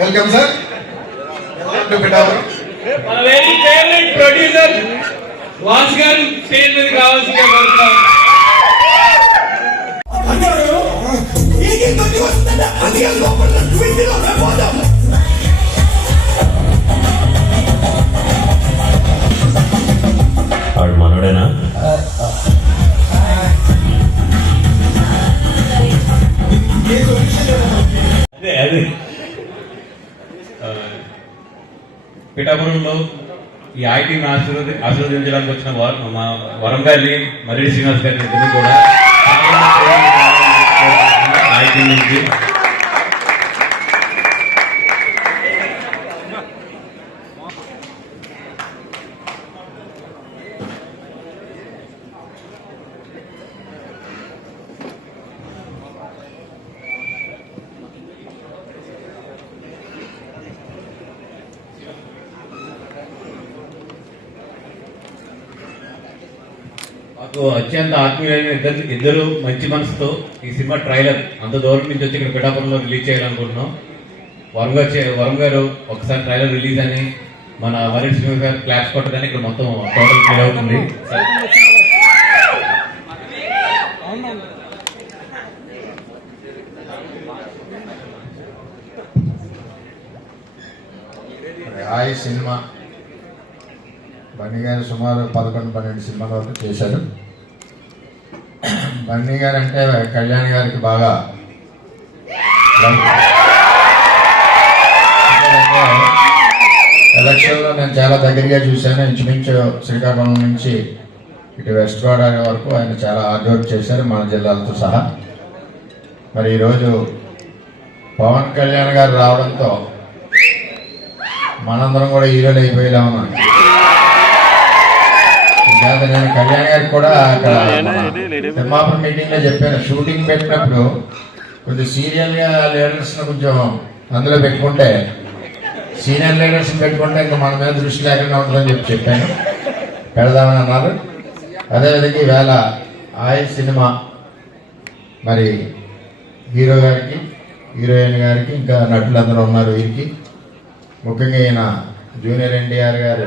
Welcome sir welcome to Pithapuram మన very favourite producer Vas గారు stage మీద కావాల్సిందిగా కోరుతున్నాం వాడు మనోడేనా అదే అదే ఆ, పిఠాపురంలో ఈ ఐటీని ఆశీర్వది ఆశీర్వదించడానికి వచ్చిన వారు మా వరం గారిని మర్రెడ్డి శ్రీనివాస్ గారిని కూడా ఐటీ నుంచి మాకు అత్యంత ఆత్మీయులైన ఇద్దరు ఇద్దరు మంచి మనసుతో ఈ సినిమా ట్రైలర్ అంత దూరం నుంచి వచ్చి ఇక్కడ పిఠాపురంలో రిలీజ్ చేయాలనుకుంటున్నాం. వరం గారు వరం గారు ఒకసారి ట్రైలర్ రిలీజ్ అని మన వరుణ్ సింగ్ గారు క్లాప్స్ కొట్టగానే ఇక్కడ మొత్తం టోటల్ ఫీల్ అవుతుంది. Hi cinema. బన్నీ గారు సుమారు పదకొండు పన్నెండు సినిమాల వరకు చేశారు. బన్నీ గారు అంటే కళ్యాణ్ గారికి బాగా ఎలక్షన్లో నేను చాలా దగ్గరగా చూశాను. ఇంచుమించు శ్రీకాకుళం నుంచి ఇటు వెస్ట్ గోదావరి వరకు ఆయన చాలా హార్డ్ వర్క్ చేశారు మన జిల్లాలతో సహా. మరి ఈరోజు పవన్ కళ్యాణ్ గారు రావడంతో మనందరం కూడా హీరోలు అయిపోయేలా ఉన్నాం నేను కళ్యాణ్ గారికి కూడా అక్కడ తిమ్మాపురం మీటింగ్లో చెప్పాను షూటింగ్ పెట్టినప్పుడు కొంచెం సీరియల్గా లీడర్స్ కొంచెం అందులో పెట్టుకుంటే సీనియర్ లీడర్స్ పెట్టుకుంటే ఇంకా మన మీద దృష్టి లేకుండా ఉంటుందని చెప్పి చెప్పాను. పెడదామని అన్నారు. అదేవిధంగా ఈవేళ ఆయ్ సినిమా మరి హీరో గారికి హీరోయిన్ గారికి ఇంకా నటులందరూ ఉన్నారు వీరికి. ముఖ్యంగా ఈయన జూనియర్ ఎన్టీఆర్ గారి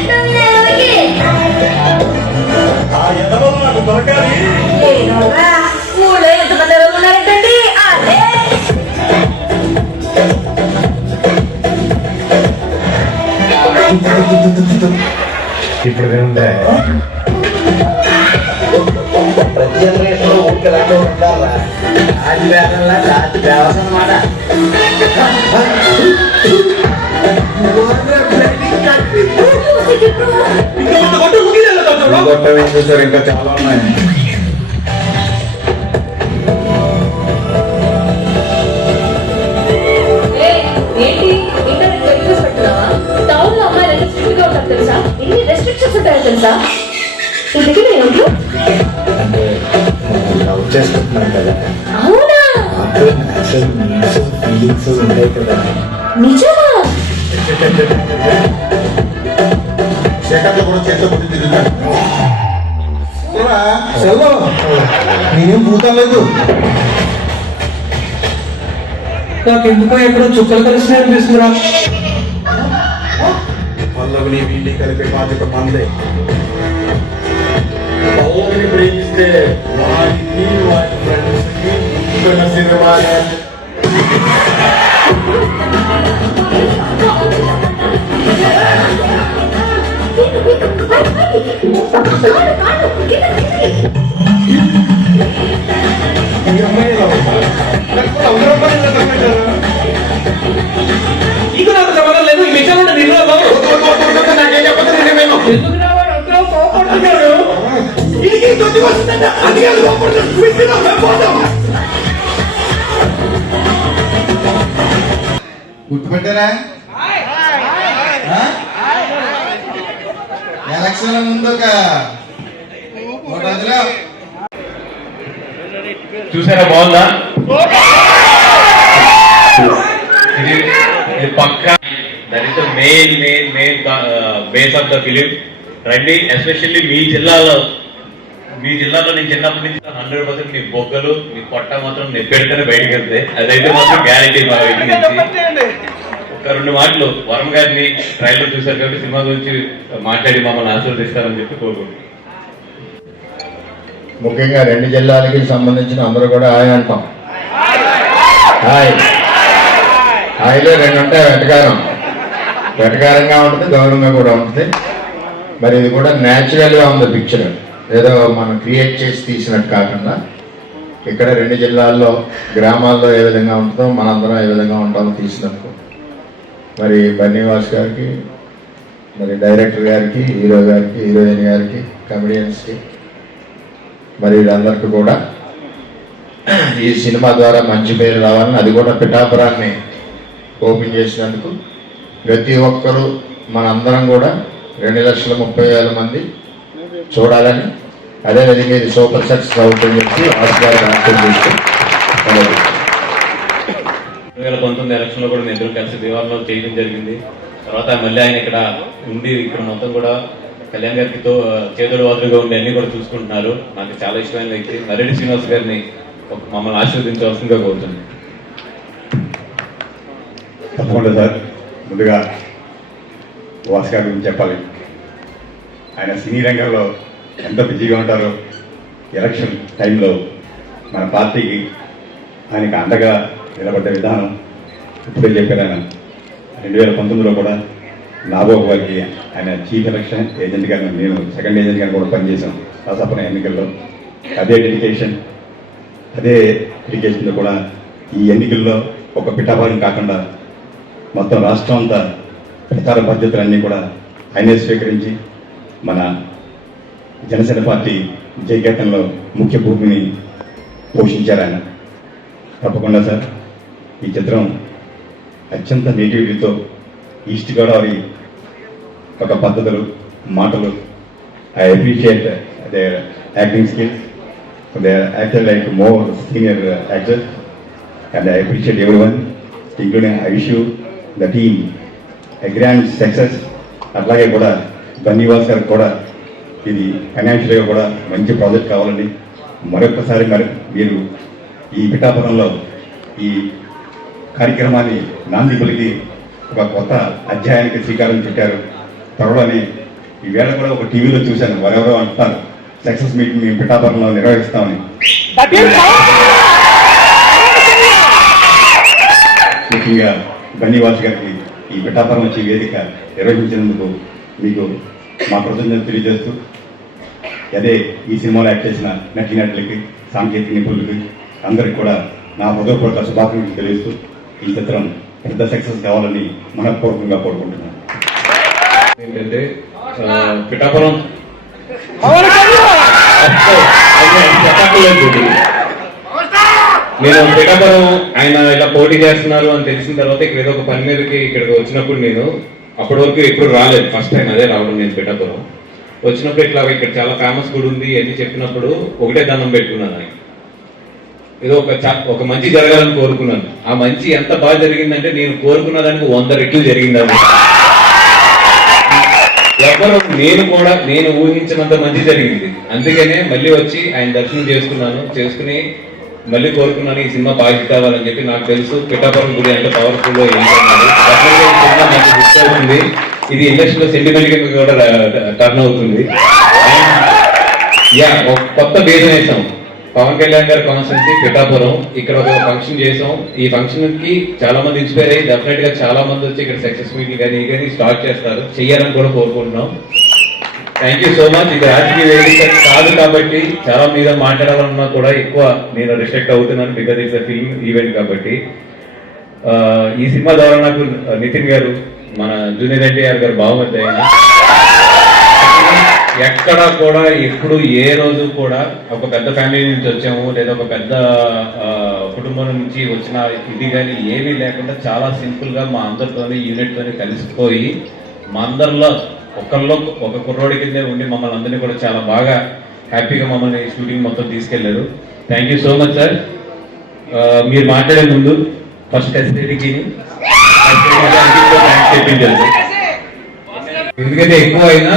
వింటే ప్రతి జనరేషన్లో ఊరికి ఎలాంటి ఉండాలా? ఆది వేదంలా రాతి దేవత అన్నమాట. గొప్ప ఏం చూసారు? ఇంకా చాలా ఉన్నాయి. తెలుసా? ఇందుకు నేను అంటే లవ్ చేసుకుంటున్నాం కదా. అవునా? అప్పుడు న్యాచురల్ నీడ్స్ ఫీలింగ్స్ ఉంటాయి కదా. నిజమా? చీకట్లో కూడా చేతితో కొట్టి తిరుగుతాడు సెల్లో నేనేం పూతలేదు నాకు ఎందుకో ఎక్కడో చుక్కలు కలిసి అనిపిస్తుందిరా పల్లవిని వీటి కలిపే బాధ్యత మందే పల్లవిని ప్రేమిస్తే వారికి వారి ఫ్రెండ్స్కి ఇంకొన్న సినిమా నీకు నాకు కోపడుతున్నాడు గుర్తుపెట్టారా? ఎలక్షన్ ముందు ఒక చూసారా బాగుందా? పక్కా that is the main main main base of the film రండి ఎస్పెషల్లీ మీ జిల్లాలో మీ జిల్లాలో నేను చిన్నప్పటి నుంచి హండ్రెడ్ పర్సెంట్ మీ బొగ్గలు మీ పొట్ట మాత్రం నెప్పెడితేనే బయటకు వెళ్తాయి అదైతే మాత్రం గ్యారంటీ మా నుంచి. ఒక రెండు మాటలు వరం గారిని ట్రైలర్ చూశారు కాబట్టి సినిమా గురించి మాట్లాడి మమ్మల్ని ఆశీర్వదిస్తారని చెప్పి కోరుకుంటున్నాను. ముఖ్యంగా రెండు జిల్లాలకి సంబంధించిన అందరూ కూడా హాయ్ అంటాం. హాయ్. హాయిలో రెండు ఉంటాయి వెటకారం వెటకారంగా ఉంటుంది గౌరవంగా కూడా ఉంటుంది. మరి ఇది కూడా న్యాచురల్గా ఉంది పిక్చర్ ఏదో మనం క్రియేట్ చేసి తీసినట్టు కాకుండా ఇక్కడ రెండు జిల్లాల్లో గ్రామాల్లో ఏ విధంగా ఉంటుందో మనందరం ఏ విధంగా ఉంటామో తీసినందుకు మరి బన్నీవాస్ గారికి మరి డైరెక్టర్ గారికి హీరో గారికి హీరోయిన్ గారికి కమెడియన్స్కి మరి వీళ్ళందరికీ కూడా ఈ సినిమా ద్వారా మంచి పేరు రావాలని అది కూడా పిఠాపురాన్ని ఓపెన్ చేసినందుకు ప్రతి ఒక్కరూ మనందరం కూడా రెండు లక్షల ముప్పై వేల మంది చూడాలని అదేవిధంగా ఇది సూపర్ సక్సెస్ అవుతుందని చెప్పి ఆస్కార్ చేస్తూ. రెండు వేల పంతొమ్మిది ఎలక్షన్లో కూడా మేము ఇద్దరు కలిసి దేవాలయంలో చేయడం జరిగింది. తర్వాత మళ్ళీ ఆయన ఇక్కడ ఉండి ఇక్కడ మొత్తం కూడా కళ్యాణ్ గారికి తో చేతుడు వాదులుగా ఉండి అన్ని కూడా చూసుకుంటున్నారు. నాకు చాలా ఇష్టమైన వ్యక్తి. నరెడ్డి శ్రీనివాస్ గారిని మమ్మల్ని ఆశీర్వదించవలసిందిగా కోరుతున్నాను. తప్పకుండా సార్. ముందుగా వాస్ గారి గురించి చెప్పాలి. ఆయన సినీ రంగంలో ఎంత బిజీగా ఉంటారో ఎలక్షన్ టైంలో మన పార్టీకి ఆయనకి అండగా నిలబడ్డ విధానం ఇప్పుడే చెప్పారు ఆయన. రెండు వేల పంతొమ్మిదిలో కూడా నాబోక్ వారికి ఆయన చీఫ్ ఎలక్షన్ ఏజెంట్గా నేను సెకండ్ ఏజెంట్గా కూడా పనిచేశాను రాసాపురం ఎన్నికల్లో. అదే డెడికేషన్ అదే డెడికేషన్తో కూడా ఈ ఎన్నికల్లో ఒక పిఠాపారం కాకుండా మొత్తం రాష్ట్రం అంతా ప్రచార బాధ్యతలన్నీ కూడా ఆయనే స్వీకరించి మన జనసేన పార్టీ జయకేతంలో ముఖ్య భూమిని పోషించారు ఆయన. తప్పకుండా సార్ ఈ చిత్రం అత్యంత నేటివిటీతో ఈస్ట్ గోదావరి ఒక పద్ధతులు మాటలు ఐ అప్రిషియేట్ అదే acting skills the actor like more senior actor and I appreciate ఎవరి one including I you, the team, a grand success. అట్లాగే కూడా ధన్యవాస్ గారికి కూడా ఇది ఫైనాన్షియల్గా కూడా మంచి ప్రాజెక్ట్ కావాలని మరొకసారి మరి మీరు ఈ పిఠాపురంలో ఈ కార్యక్రమాన్ని నాంది పలికి ఒక కొత్త అధ్యాయానికి శ్రీకారం చుట్టారు. త్వరలోనే ఈవేళ కూడా ఒక టీవీలో చూశాను. వారెవరో అంటున్నారు సక్సెస్ మీటింగ్ మేము పిఠాపురంలో నిర్వహిస్తామని. ముఖ్యంగా బన్నీవాస్ గారికి ఈ పిఠాపురం వచ్చి వేదిక నిర్వహించినందుకు మీకు మా కృతజ్ఞతలు తెలియజేస్తూ అదే ఈ సినిమాలో యాక్ట్ చేసిన నటీనటులకి సాంకేతిక నిపుణులకి అందరికి కూడా నా హృదయపూర్వక శుభాకాంక్షలు తెలియజేస్తూ ఈ చిత్రం పెద్ద సక్సెస్ కావాలని మనపూర్వకంగా కోరుకుంటున్నాను ఏంటంటే పిఠాపురం చెప్పట్లేదు. నేను పిఠాపురం ఆయన ఇలా పోటీ చేస్తున్నారు అని తెలిసిన తర్వాత ఇక్కడ ఏదో ఒక పని మీదకి ఇక్కడికి వచ్చినప్పుడు నేను అప్పటి వరకు ఎప్పుడు రాలేదు. ఫస్ట్ టైం అదే రావడం నేను పిఠాపురం వచ్చినప్పుడు ఇట్లా ఇక్కడ చాలా ఫేమస్ గుడి ఉంది అని చెప్పినప్పుడు ఒకటే దండం పెట్టుకున్నాను ఆయన. ఏదో ఒక ఒక మంచి జరగాలని కోరుకున్నాను. ఆ మంచి ఎంత బాగా జరిగిందంటే నేను కోరుకున్న దానికి వంద రెట్లు జరిగిందని ఎవరు నేను కూడా నేను ఊహించినంత మంచి జరిగింది. అందుకనే మళ్ళీ వచ్చి ఆయన దర్శనం చేసుకున్నాను. చేసుకుని మళ్ళీ కోరుకున్నాను ఈ సినిమా బాగా హిట్ అవ్వాలని చెప్పి నాకు తెలుసు. పిఠాపురం గుడి అంటే పవర్ఫుల్లో సినిమా అవుతుంది. ఇది ఇండస్ట్రీలో సెంటిమెంట్ కూడా uh, టర్న్ అవుతుంది. యా ఒక కొత్త బేస్ వేసాం. పవన్ కళ్యాణ్ గారి కాన్స్టెన్సీ పిఠాపురం. ఇక్కడ ఒక ఫంక్షన్ చేసాం. ఈ ఫంక్షన్కి చాలా మంది ఇన్స్పైర్ అయ్యి డెఫినెట్గా చాలా మంది వచ్చి ఇక్కడ సక్సెస్ మీట్ కానీ కానీ స్టార్ట్ చేస్తారు. చెయ్యాలని కూడా కోరుకుంటున్నాం. థ్యాంక్ యూ సో మచ్ ఇది రాజకీయ వేదిక కాదు కాబట్టి చాలా మీద మాట్లాడాలన్నా కూడా ఎక్కువ నేను రిస్ట్రిక్ట్ అవుతున్నాను బికాజ్ ఇట్స్ ఫిల్మ్ ఈవెంట్ కాబట్టి. ఈ సినిమా ద్వారా నాకు నితిన్ గారు మన జూనియర్ ఎన్టీఆర్ గారు బాగుమతి ఎక్కడ కూడా ఎప్పుడు ఏ రోజు కూడా ఒక పెద్ద ఫ్యామిలీ నుంచి వచ్చాము లేదా ఒక పెద్ద కుటుంబం నుంచి వచ్చిన ఇది కానీ ఏమీ లేకుండా చాలా సింపుల్గా మా అందరితోనే యూనిట్ కలిసిపోయి మా అందరిలో ఒకరిలో ఒక కుర్రోడి కిందే ఉండి మమ్మల్ని అందరినీ కూడా చాలా బాగా హ్యాపీగా మమ్మల్ని షూటింగ్ మొత్తం తీసుకెళ్ళారు. Thank you so much sir మీరు మాట్లాడే ముందు ఫస్ట్ ఎస్ఐటికి చెప్పించారు ఎందుకంటే ఎక్కువ అయినా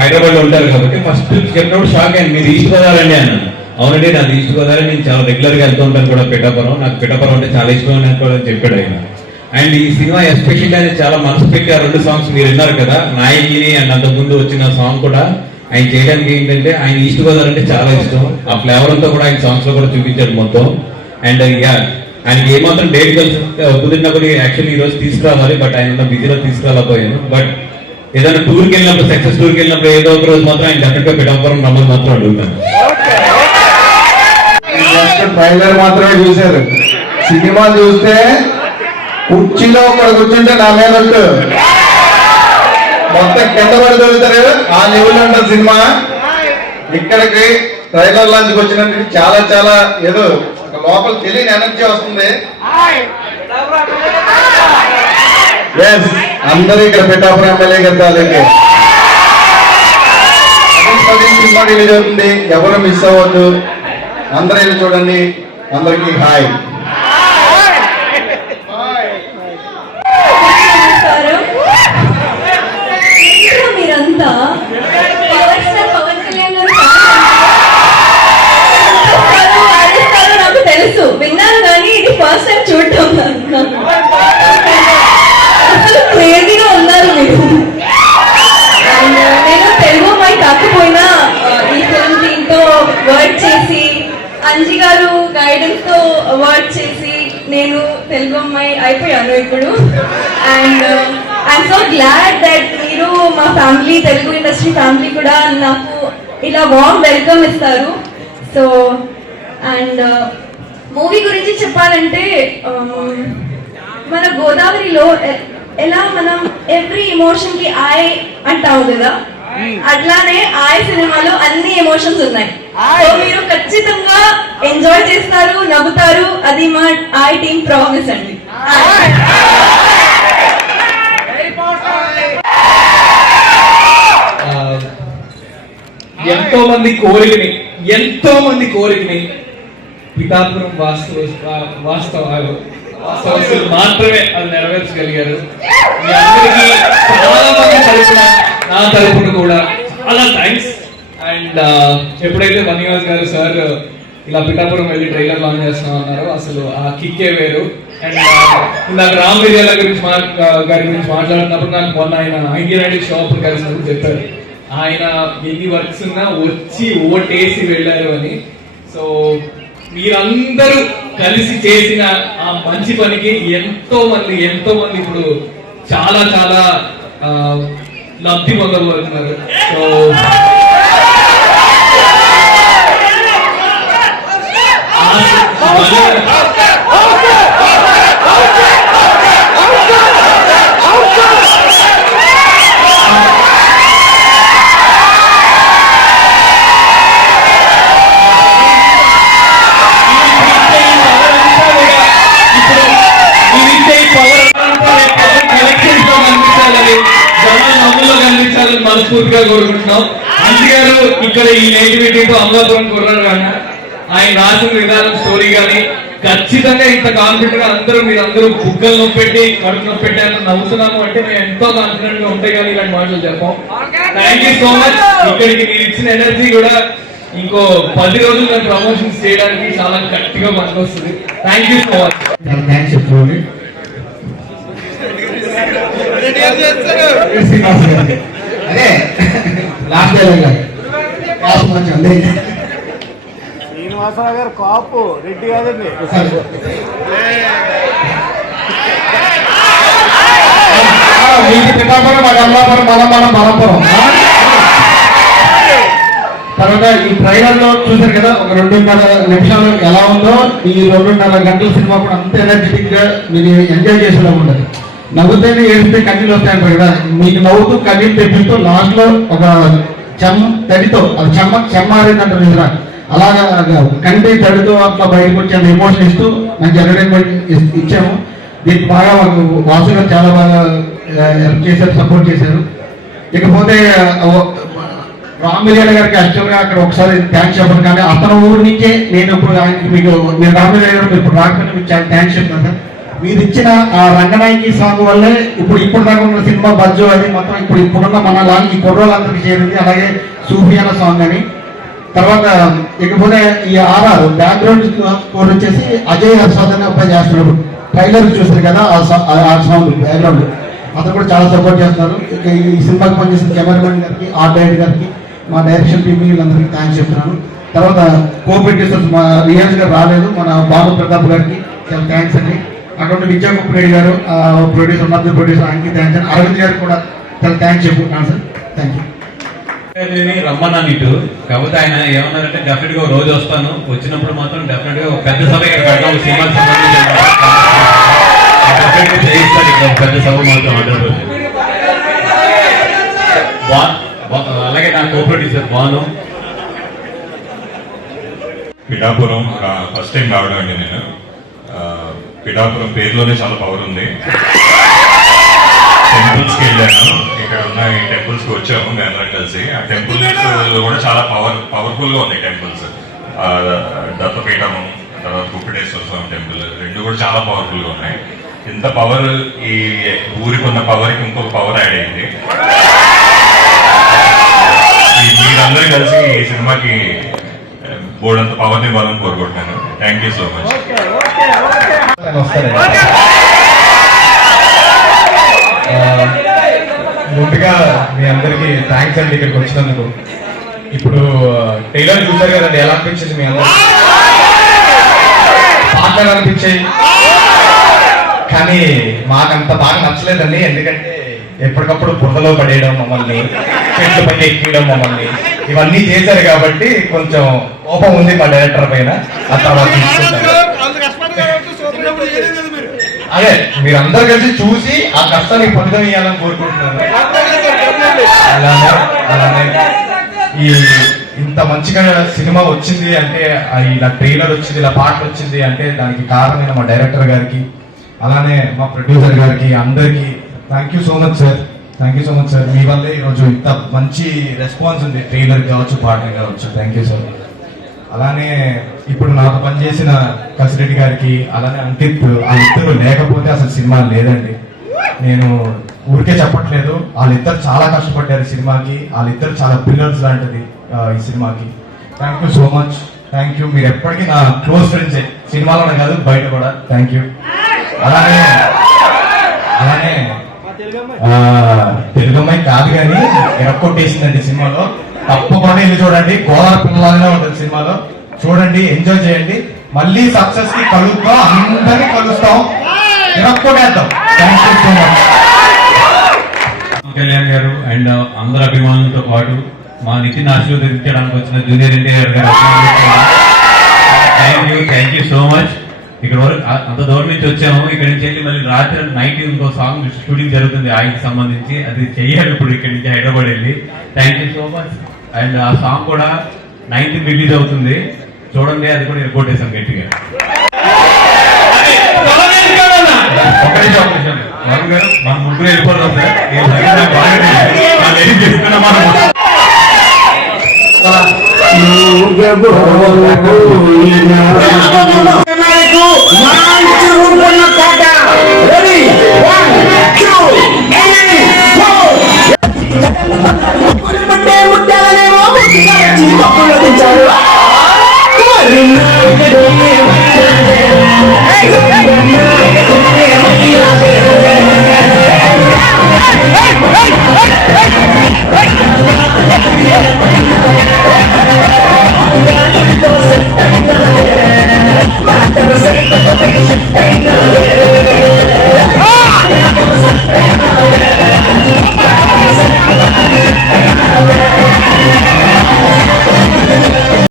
హైదరాబాద్లో ఉంటారు కాబట్టి ఫస్ట్ చెప్పినప్పుడు షాక్ అయింది మీరు ఈస్ట్ గోదావరి అన్నాను అవునండి నాది ఈస్ట్ గోదావరి నేను చాలా రెగ్యులర్గా వెళ్తూ ఉంటాను కూడా పిఠాపురం. నాకు పిఠాపురం అంటే చాలా ఇష్టం అని కూడా చెప్పాడు ఆయన. అండ్ ఈ సినిమా ఎస్పెషల్లీ ఆయన చాలా మనసు పెట్టి ఆ రెండు సాంగ్స్ మీరు విన్నారు కదా నాయకిని అండ్ అంతకు ముందు వచ్చిన సాంగ్ కూడా ఆయన చేయడానికి ఏంటంటే ఆయన ఈస్ట్ గోదావరి అంటే చాలా ఇష్టం. ఆ ఫ్లేవర్ అంతా కూడా ఆయన సాంగ్స్లో కూడా చూపించారు మొత్తం. అండ్ యా ఆయనకి ఏమాత్రం డేట్ కలిసి కుదిరినప్పుడు యాక్చువల్లీ ఈ రోజు తీసుకురావాలి బట్ ఆయన బిజీలో తీసుకురాలేకపోయాను. బట్ ఏదైనా టూర్కి వెళ్ళినప్పుడు సక్సెస్ టూర్కి వెళ్ళినప్పుడు ఏదో ఒక రోజు మాత్రం ఆయన డెఫినెట్గా పిఠాపురం రమ్మని మాత్రం అడుగుతాను. ట్రైలర్ మాత్రమే చూశారు. సినిమా చూస్తే కుర్చీలో ఒకడు కూర్చుంటే నా మీద మొత్తం కింద పడి దొరుకుతారు ఆ లెవెల్ ఉంటుంది సినిమా. ఇక్కడికి ట్రైలర్ లాంచ్కి వచ్చినట్టు చాలా చాలా ఏదో ఒక లోపల తెలియని ఎనర్జీ వస్తుంది. ఎస్ అందరూ ఇక్కడ పిఠాపురం ఎమ్మెల్యే గెలిచాలండి సినిమా రిలీజ్ అవుతుంది. ఎవరు మిస్ అవ్వద్దు. అందరూ వెళ్ళి చూడండి. అందరికీ hi. Family Telugu industry family కూడా నాకు ఇలా వామ్ వెల్కమ్ ఇస్తారు. సో అండ్ మూవీ గురించి చెప్పాలంటే um, మన గోదావరిలో ఎలా మనం ఎవ్రీ ఎమోషన్కి ఆయ్ అంటాము కదా? అట్లానే ఆయ్ సినిమాలో అన్ని ఎమోషన్స్ ఉన్నాయి. సో మీరు ఖచ్చితంగా ఎంజాయ్ చేస్తారు నవ్వుతారు. అది మా ఆయ్ టీమ్ ప్రామిస్ అండి ఆయ్. ఆ, ఎంతో మంది కోరికని ఎంతో మంది కోరికని పిఠాపురం వాస్తవ వాస్తవాలు వాస్తవస్తులు మాత్రమే అది నెరవేర్చగలిగారు. మీ అందరికీ చాలా మంది తరపున నా తరపున కూడా చాలా థ్యాంక్స్ అండ్ ఎప్పుడైతే బనివాస్ గారు సార్ ఇలా పిఠాపురం వెళ్ళి ట్రైలర్ లాంచ్ చేస్తున్నాం అన్నారు అసలు ఆ కిక్కే వేరు. అండ్ నాకు రామ్ మిర్యాల గురించి మా గారి గురించి మాట్లాడుతున్నప్పుడు నాకు మొన్న ఆయన ఐండియన్ షాప్ కలిసినప్పుడు చెప్పారు. ఆయన ఎన్ని వర్క్స్ ఉన్నా వచ్చి ఓటేసి వెళ్ళారు అని. సో మీరందరూ కలిసి చేసిన ఆ మంచి పనికి ఎంతో మంది ఎంతో మంది ఇప్పుడు చాలా చాలా లబ్ధి పొందబోతున్నారు. సో మనస్ఫూర్తిగా కోరుకుంటున్నాం. అందుగారు ఇక్కడ ఈ నేటివిటీతో అమలాపురం కుర్రారు కానీ ఆయన రాసిన విధానం స్టోరీ కానీ ఖచ్చితంగా ఇంత కాన్ఫిడెంట్గా అందరూ మీరు అందరూ బుగ్గలు నొప్పి పెట్టి కడుపు నొప్పి పెట్టి అంత నవ్వుతున్నాము అంటే మేము ఎంతో కాన్ఫిడెంట్గా ఉంటే కానీ ఇలాంటి మాటలు చెప్పాం థ్యాంక్ యూ సో మచ్ ఇక్కడికి మీరు ఇచ్చిన ఎనర్జీ కూడా ఇంకో పది రోజులు మేము ప్రమోషన్స్ చేయడానికి చాలా గట్టిగా పనికొస్తుంది thank you so much thanks అదే లాస్ట్ మంచి అందే శ్రీనివాసరావు గారు కాపు రెడ్డి కాదండి. మీకు పిఠాపురం మాకు అమలాపురం మనం మనం బలంపురం తర్వాత ఈ ట్రైలర్లో చూసారు కదా ఒక రెండున్నర నిమిషాలు ఎలా ఉందో ఈ రెండున్నర గంటల సినిమా కూడా అంత ఎనర్జెటిక్గా మీరు ఎంజాయ్ చేసేలా ఉండదు నవ్వుతేనే ఏడిస్తే కన్నీళ్ళు వస్తాయంటారు కదా. మీకు నవ్వుతూ కన్నీళ్ళు తెప్పిస్తూ లాస్ట్లో ఒక చెమ్మ తడితో అది చెమ్మ చెమ్మారిందంటారు నిద్ర అలాగా కంటి తడితో అట్లా బయటకు వచ్చే ఎమోషన్ ఇస్తూ నాకు ఎంటర్టైన్మెంట్ ఇచ్చాము. దీనికి బాగా మాకు వాసు గారు చాలా బాగా హెల్ప్ చేశారు సపోర్ట్ చేశారు. ఇకపోతే ఆ, రామ్ మిలియన్ గారికి యాక్చువల్గా అక్కడ ఒకసారి థ్యాంక్స్ చెప్పను కానీ అతని ఊరి నుంచే నేను ఇప్పుడు ఆయనకి మీకు మీరు రామ్ మిలియన్ గారు ఇప్పుడు రాకపోయినా మీకు చాలా థ్యాంక్స్ చెప్తాను సార్. మీరు ఇచ్చిన ఆ రంగనాయకి సాంగ్ వల్లే ఇప్పుడు ఇప్పుడు దాకా ఉన్న సినిమా బజ్జు అది మొత్తం ఇప్పుడు ఇప్పుడున్న మన దాని ఈ కుర్రోళ్ళందరికీ చేరింది. అలాగే సూఫియాన సాంగ్ అని. తర్వాత ఇకపోతే ఈ ఆర్ఆర్ బ్యాక్గ్రౌండ్ స్కోర్ వచ్చేసి అజయ్ హర్షాద్ అనే అబ్బాయి చేస్తున్నాడు ట్రైలర్ చూస్తారు కదా ఆ సా- ఆ సాంగ్ బ్యాక్గ్రౌండ్ అతను కూడా చాలా సపోర్ట్ చేస్తున్నారు. ఇక ఈ సినిమాకి పనిచేసిన కెమెరామెన్ గారికి ఆర్ట్ డైరెక్టర్ గారికి మా డైరెక్షన్ టీమ్ వీళ్ళందరికీ థ్యాంక్స్ చెప్తున్నాను. తర్వాత కో ప్రొడ్యూసర్స్ మా రియాజ్ గారు రాలేదు. మన బాబు ప్రతాప్ గారికి చాలా థ్యాంక్స్ అండి. అక్కడ ఉన్న విజయ కుప్పరెడ్డి గారు ప్రొడ్యూసర్ మధ్య ప్రొడ్యూసర్ ఆయనకి థ్యాంక్స్ అరవింద్ గారికి కూడా చాలా థ్యాంక్స్ చెప్పుకుంటున్నాను సార్. థ్యాంక్ యూ రమ్మన్నాను ఇటు కాకపోతే ఆయన ఏమన్నారంటే డెఫినెట్గా ఒక రోజు వస్తాను. వచ్చినప్పుడు మాత్రం డెఫినెట్గా ఒక పెద్ద సభ ఇక్కడ డెఫినెట్గా చేయిస్తాను ఇక్కడ పెద్ద సభ మాత్రం అలాగే నా co producer Banu. Pithapuram first time రావడం అండి నేను. పిఠాపురం పేరులోనే చాలా పవర్ ఉంది. టెంపుల్స్కి వెళ్ళాను. ఇక్కడ ఉన్న ఈ టెంపుల్స్కి వచ్చాము మేమందరం కలిసి. ఆ టెంపుల్స్ కూడా చాలా పవర్ పవర్ఫుల్గా ఉన్నాయి టెంపుల్స్ దత్తపీఠము తర్వాత కుక్కటేశ్వర స్వామి టెంపుల్ రెండు కూడా చాలా పవర్ఫుల్గా ఉన్నాయి. ఇంత పవర్ ఈ ఊరికి ఉన్న పవర్కి ఇంకొక పవర్ యాడ్ అయింది. మీరందరూ కలిసి ఈ సినిమాకి బోర్డంత పవర్ని ఇవ్వాలని కోరుకుంటున్నాను. థ్యాంక్ యూ సో మచ్ ముందుగా మీ అందరికి థ్యాంక్స్ అండి ఇక్కడికి వచ్చినందుకు. ఇప్పుడు టైలర్ చూసారు కదండి ఎలా అనిపించింది మీ అందరికి? పాటలు అనిపించాయి. కానీ మాకంత బాగా నచ్చలేదండి ఎందుకంటే ఎప్పటికప్పుడు బుర్రలో పడేయడం మమ్మల్ని చెట్లు పైన ఎక్కియడం మమ్మల్ని ఇవన్నీ చేశారు కాబట్టి కొంచెం కోపం ఉంది మా డైరెక్టర్ పైన. ఆ తర్వాత చూసుకుంటాను. అదే మీరందరూ కలిసి చూసి ఆ కష్టానికి ఫలితం ఇవ్వాలని కోరుకుంటున్నాను. అలానే అలానే. ఈ ఇంత మంచిగా సినిమా వచ్చింది అంటే ఇలా ట్రైలర్ వచ్చింది ఇలా పాటలు వచ్చింది అంటే దానికి కారణమైన మా డైరెక్టర్ గారికి అలానే మా ప్రొడ్యూసర్ గారికి అందరికి thank you so much sir thank you so much sir మీ వల్లే ఈరోజు ఇంత మంచి రెస్పాన్స్ ఉంది. ట్రైలర్ కావచ్చు పాటలు కావచ్చు. థ్యాంక్ యూ సార్ అలానే ఇప్పుడు నాకు పనిచేసిన కసిరెడ్డి గారికి అలానే అంకిత్ వాళ్ళిద్దరు లేకపోతే అసలు సినిమా లేదండి. నేను ఊరికే చెప్పట్లేదు. వాళ్ళిద్దరు చాలా కష్టపడ్డారు సినిమాకి. వాళ్ళిద్దరు చాలా పిల్లర్స్ లాంటిది ఈ సినిమాకి. Thank you so much thank you మీరు ఎప్పటికీ నా క్లోజ్ ఫ్రెండ్సే సినిమాలోనే కాదు బయట కూడా. థ్యాంక్ యూ అలానే అలానే ఆ, తెలుగు అమ్మాయి కాదు కానీ ఎరక్కొట్టేసిందండి సినిమాలో. తప్పకుండా వెళ్ళి చూడండి. గోదావరి పిల్లలాగానే ఉంటుంది సినిమాలో. చూడండి ఎంజాయ్ చేయండి. మళ్ళీ సక్సెస్కి కలుద్దాం. అందరినీ కలుస్తాం. ఎరక్కొట్టేద్దాం thank you so much Kalyan గారు అండ్ అందరు అభిమానులతో పాటు మా నితిన్ ఆశీర్వదించడానికి వచ్చిన జూనియర్ ఎన్టీఆర్ గారు thank you thank you so much ఇక్కడ వరకు అంత దూరం నుంచి వచ్చాము. ఇక్కడ నుంచి వెళ్ళి మళ్ళీ రాత్రి నైట్ ఇంకో సాంగ్ షూటింగ్ జరుగుతుంది ఆయనకి సంబంధించి. అది చెయ్యాలి ఇప్పుడు ఇక్కడ నుంచి హైదరాబాద్ వెళ్ళి. Thank you so much and ఆ సాంగ్ కూడా నైన్టీన్ రిలీజ్ అవుతుంది. చూడండి అది కూడా నేను చేశాం గట్టిగా. ఒక నిమిషం, ఒక నిమిషం. వరుణ్ గారు, మన ముగ్గురు వెళ్ళిపోతాం సార్. ఈ మనం?